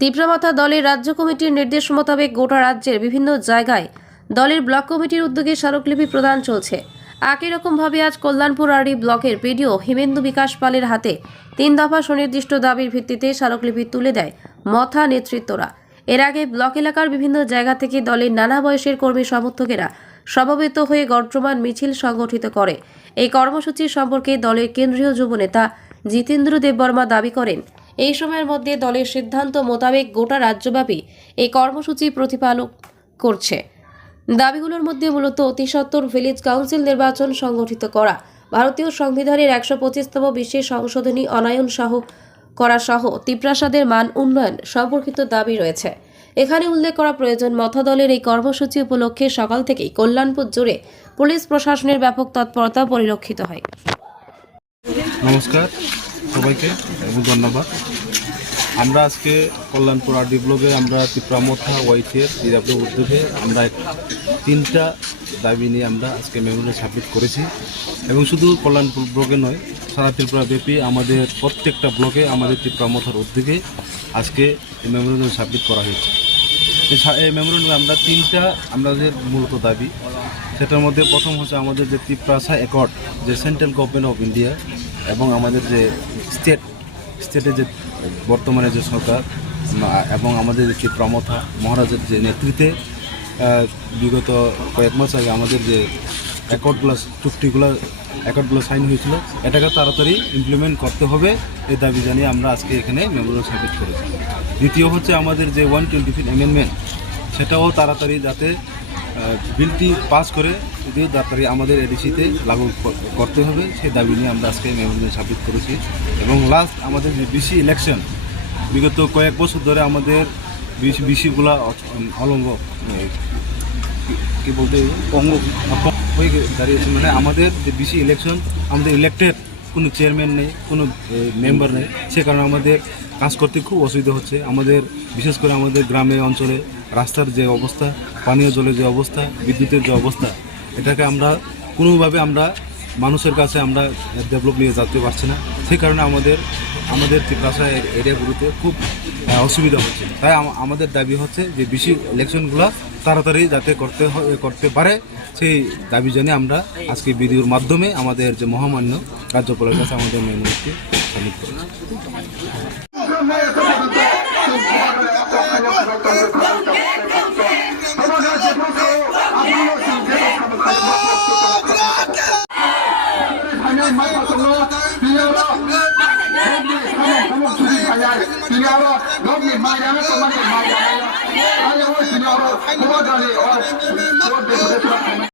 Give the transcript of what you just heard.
তিপ্রামাথা দলের রাজ্য কমিটির নির্দেশ মোতাবেক গোটা রাজ্যের বিভিন্ন জায়গায় দলের ব্লক কমিটির উদ্যোগে স্মারকলিপি প্রদান চলছে। একই রকমভাবে আজ কল্যাণপুর আরডি ব্লকের পিডিও হিমেন্দু বিকাশ পালের হাতে 3 দফা সুনির্দিষ্ট দাবির ভিত্তিতে স্মারকলিপি তুলে দেয় মথা নেতৃত্বরা। এর আগে ব্লক এলাকার বিভিন্ন জায়গা থেকে দলের নানা বয়সের কর্মী সমর্থকেরা সমবেত হয়ে গর্জমান মিছিল সংগঠিত করে। এই কর্মসূচি সম্পর্কে দলের কেন্দ্রীয় যুব নেতা জিতেন্দ্র দেববর্মা দাবি করেন, এই সময়ের মধ্যে দলের সিদ্ধান্ত মোতাবেক গোটা রাজ্যব্যাপী এই কর্মসূচি প্রতিপালন করছে। দাবিগুলোর মধ্যে মূলত অতি সত্বর ভিলেজ কাউন্সিল নির্বাচন সংগঠিত করা, ভারতীয় সংবিধানের 125তম বিশেষ সংশোধনী অনায়ন করা সহ তিপ্রাসাদের মান উন্নয়ন সম্পর্কিত দাবি রয়েছে। এখানে উল্লেখ করা প্রয়োজন, মথা দলের এই কর্মসূচি উপলক্ষে সকাল থেকেই কল্যাণপুর জুড়ে পুলিশ প্রশাসনের ব্যাপক তৎপরতা পরিলক্ষিত হয়। নমস্কার সবাইকে এবং ধন্যবাদ। আমরা আজকে কল্যাণপুর আরডি ব্লকে আমরা তিপ্রামথা ওয়াইফের উদ্যোগে আমরা 3টা দাবি নিয়ে আমরা আজকে মেমোরিয়াল সাবমিট করেছি এবং শুধু কল্যাণপুর ব্লকে নয়, সারা ত্রিপুরা ব্যাপী আমাদের প্রত্যেকটা ব্লকে আমাদের তিপ্রামথার উদ্যোগে আজকে এই মেমোরিয়াল সাবমিট করা হয়েছে। এই মেমোরিয়ালে আমরা 3টা আমাদের মূলত দাবি, সেটার মধ্যে প্রথম হচ্ছে আমাদের যে তিপ্রাসা অ্যাকর্ড, যে সেন্ট্রাল গভর্নমেন্ট অফ ইন্ডিয়া এবং আমাদের যে স্টেটের যে বর্তমানে যে সরকার এবং আমাদের যে তিপ্রামথা মহারাজের যে নেতৃত্বে বিগত কয়েক মাস আগে আমাদের যে অ্যাকর্ডগুলো সাইন হয়েছিল, এটাকে তাড়াতাড়ি ইমপ্লিমেন্ট করতে হবে, এই দাবি জানিয়ে আমরা আজকে এখানে মেমোরিয়াল সাবমিট করেছি। দ্বিতীয় হচ্ছে আমাদের যে 125 অ্যামেন্ডমেন্ট, সেটাও তাড়াতাড়ি যাতে বিলটি পাস করে যদিও তাড়াতাড়ি আমাদের এডিসিতে লাগু করতে হবে, সেই দাবি নিয়ে আমরা আজকে মেমোরিয়াল সাবমিট করেছি। এবং লাস্ট আমাদের যে বিসি ইলেকশন, বিগত কয়েক বছর ধরে আমাদের বিসিগুলা অলঙ্গ কি বলতে হয়ে দাঁড়িয়েছে, মানে আমাদের যে বিসি ইলেকশন আমাদের ইলেক্টেড কোনো চেয়ারম্যান নেই, কোনো মেম্বার নেই, সে কারণে আমাদের কাজ করতে খুব অসুবিধা হচ্ছে। আমাদের বিশেষ করে আমাদের গ্রামে অঞ্চলে রাস্তার যে অবস্থা, পানীয় জলের যে অবস্থা, বিদ্যুতের যে অবস্থা, এটাকে আমরা কোনোভাবে আমরা মানুষের কাছে আমরা ডেভেলপ নিয়ে যেতে পারছি না। সেই কারণে আমাদের তিপ্রাসা এরিয়াগুলোতে খুব অসুবিধা হচ্ছে। তাই আমাদের দাবি হচ্ছে যে বিসি ইলেকশনগুলো তাড়াতাড়ি যাতে করতে পারে, সেই দাবি জানিয়ে আমরা আজকে ভিডিওর মাধ্যমে আমাদের যে মহামান্য রাজ্যপালের কাছে আমাদের মেমোরিয়ালটি সাবমিট করেছি।